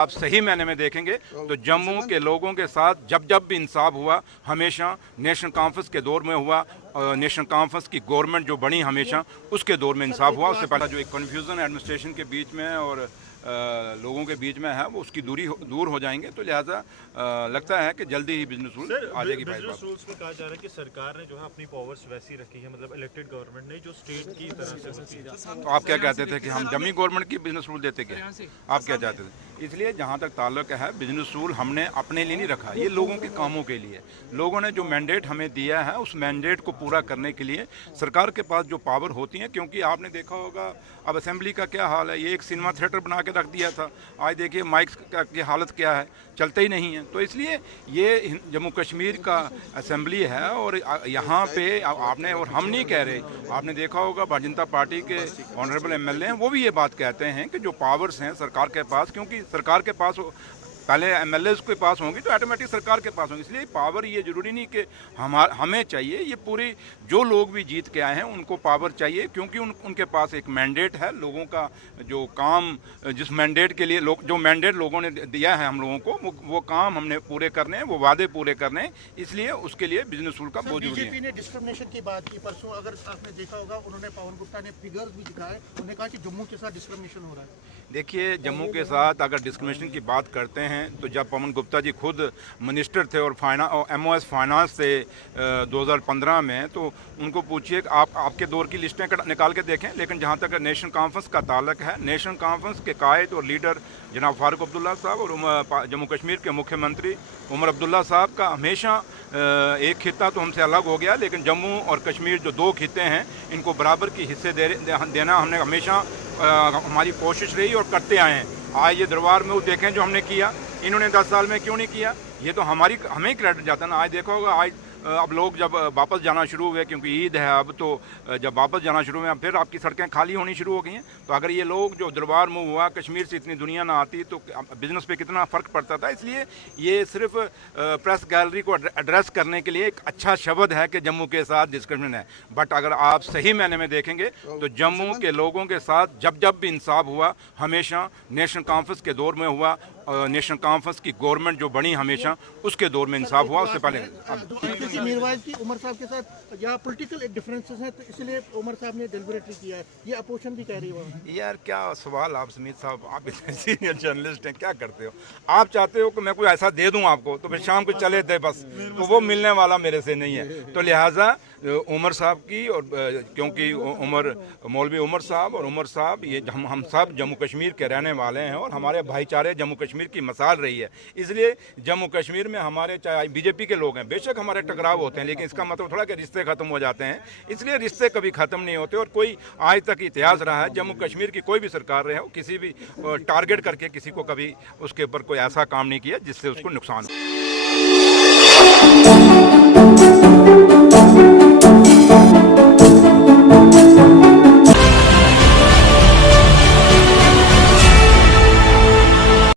आप सही मायने में देखेंगे तो जम्मू के लोगों के साथ जब जब भी इंसाफ हुआ हमेशा नेशनल कॉन्फ्रेंस के दौर में हुआ। नेशनल कॉन्फ्रेंस की गवर्नमेंट जो बनी हमेशा उसके दौर में इंसाफ हुआ। उससे पहले जो एक कन्फ्यूज़न एडमिनिस्ट्रेशन के बीच में और लोगों के बीच में है वो उसकी दूर हो जाएंगे। तो लिहाजा लगता है कि जल्दी ही बिजनेस रूल आ जाएगी। बिजनेस रूल्स में कहा जा रहा है कि सरकार ने जो है अपनी पावर्स वैसी रखी है, मतलब इलेक्टेड गवर्नमेंट ने जो स्टेट की तरह से होती है। तो आप क्या कहते थे कि हम जमी गवर्नमेंट की बिजनेस रूल देते क्या? आप क्या चाहते थे? इसलिए जहाँ तक ताल्लुक है बिजनेस रूल हमने अपने लिए नहीं रखा, ये लोगों के कामों के लिए। लोगों ने जो मैंडेट हमें दिया है उस मैंडेट को पूरा करने के लिए सरकार के पास जो पावर होती है, क्योंकि आपने देखा होगा अब असेंबली का क्या हाल है, ये एक सिनेमा थिएटर बना के रख दिया था। आज देखिए माइक की हालत क्या है, चलते ही नहीं है। तो इसलिए ये जम्मू कश्मीर का असेंबली है और यहाँ पे आपने और हम नहीं कह रहे, आपने देखा होगा भारतीय जनता पार्टी के ऑनरेबल एमएलए हैं, वो भी ये बात कहते हैं कि जो पावर्स हैं सरकार के पास, क्योंकि सरकार के पास पहले एमएलए के पास होंगी तो ऑटोमेटिक सरकार के पास होंगी। इसलिए पावर ये जरूरी नहीं कि हमें चाहिए, ये पूरी जो लोग भी जीत के आए हैं उनको पावर चाहिए, क्योंकि उनके पास एक मैंडेट है। लोगों का जो काम, जिस मैंडेट के लिए जो मैंडेट लोगों ने दिया है हम लोगों को, वो काम हमने पूरे करने हैं, वो वादे पूरे करने हैं। इसलिए उसके लिए बिजनेस रूल का बहुत जरूरी है। बीजेपी ने डिस्क्रिमिनेशन की बात की परसों, अगर आपने देखा होगा उन्होंने, पवन गुप्ता ने फिगर्स भी दिखाए, उन्होंने कहा कि जम्मू के साथ डिस्क्रिमिनेशन हो रहा है। देखिए जम्मू के साथ अगर डिस्क्रिमिनेशन की बात करते हैं तो जब पवन गुप्ता जी खुद मिनिस्टर थे और MOS फाइनेंस थे 2015 में, तो उनको पूछिए कि आपके दौर की लिस्टें निकाल के देखें। लेकिन जहाँ तक नेशनल कॉन्फ्रेंस का ताल्लुक है, नेशनल कॉन्फ्रेंस के कायद और लीडर जनाब फारूक अब्दुल्ला साहब और जम्मू कश्मीर के मुख्यमंत्री उमर अब्दुल्ला साहब का हमेशा एक खित्ता तो हमसे अलग हो गया, लेकिन जम्मू और कश्मीर जो दो खित्ते हैं इनको बराबर की हिस्से देना हमने हमेशा हमारी कोशिश रही और करते आए हैं। आज ये दरबार में वो देखें जो हमने किया, इन्होंने 10 साल में क्यों नहीं किया, ये तो हमें क्रेडिट जाता है ना। आज देखा होगा, आज अब लोग जब वापस जाना शुरू हुए, क्योंकि ईद है अब, तो जब वापस जाना शुरू हुए फिर आपकी सड़कें खाली होनी शुरू हो गई हैं। तो अगर ये लोग जो दरबार मूव हुआ, कश्मीर से इतनी दुनिया ना आती तो बिज़नेस पे कितना फ़र्क पड़ता था। इसलिए ये सिर्फ प्रेस गैलरी को एड्रेस करने के लिए एक अच्छा शब्द है कि जम्मू के साथ डिस्क्रिमिनेशन है। बट अगर आप सही मायने में देखेंगे तो जम्मू के लोगों के साथ जब जब भी इंसाफ हुआ हमेशा नेशनल कॉन्फ्रेंस के दौर में हुआ। नेशनल कॉन्फ्रेंस की गवर्नमेंट जो बनी हमेशा उसके दौर में इंसाफ हुआ। उससे पहले मीरवाइज की उमर साहब के साथ या पॉलिटिकल डिफरेंसेस हैं, तो इसलिए उमर साहब ने डेलिबरेटली किया है, ये अपोजिशन भी कह रही है। यार क्या सवाल आप समीत साहब, आप इतने सीनियर जर्नलिस्ट हैं, क्या करते हो आप? चाहते हो कि मैं कोई ऐसा दे दूं आपको तो फिर शाम को चले थे बस, तो वो मिलने वाला मेरे से नहीं है। तो लिहाजा उमर साहब की, और क्योंकि मौलवी उमर साहब और उमर साहब ये हम सब जम्मू कश्मीर के रहने वाले हैं और हमारे भाईचारे जम्मू कश्मीर की मिसाल रही है। इसलिए जम्मू कश्मीर में हमारे, चाहे बीजेपी के लोग हैं, बेशक हमारे टकराव होते हैं, लेकिन इसका मतलब थोड़ा कि रिश्ते खत्म हो जाते हैं। इसलिए रिश्ते कभी खत्म नहीं होते। और कोई आज तक इतिहास रहा है, जम्मू कश्मीर की कोई भी सरकार रहे हो, किसी भी टारगेट करके किसी को कभी उसके ऊपर कोई ऐसा काम नहीं किया जिससे उसको नुकसान हो।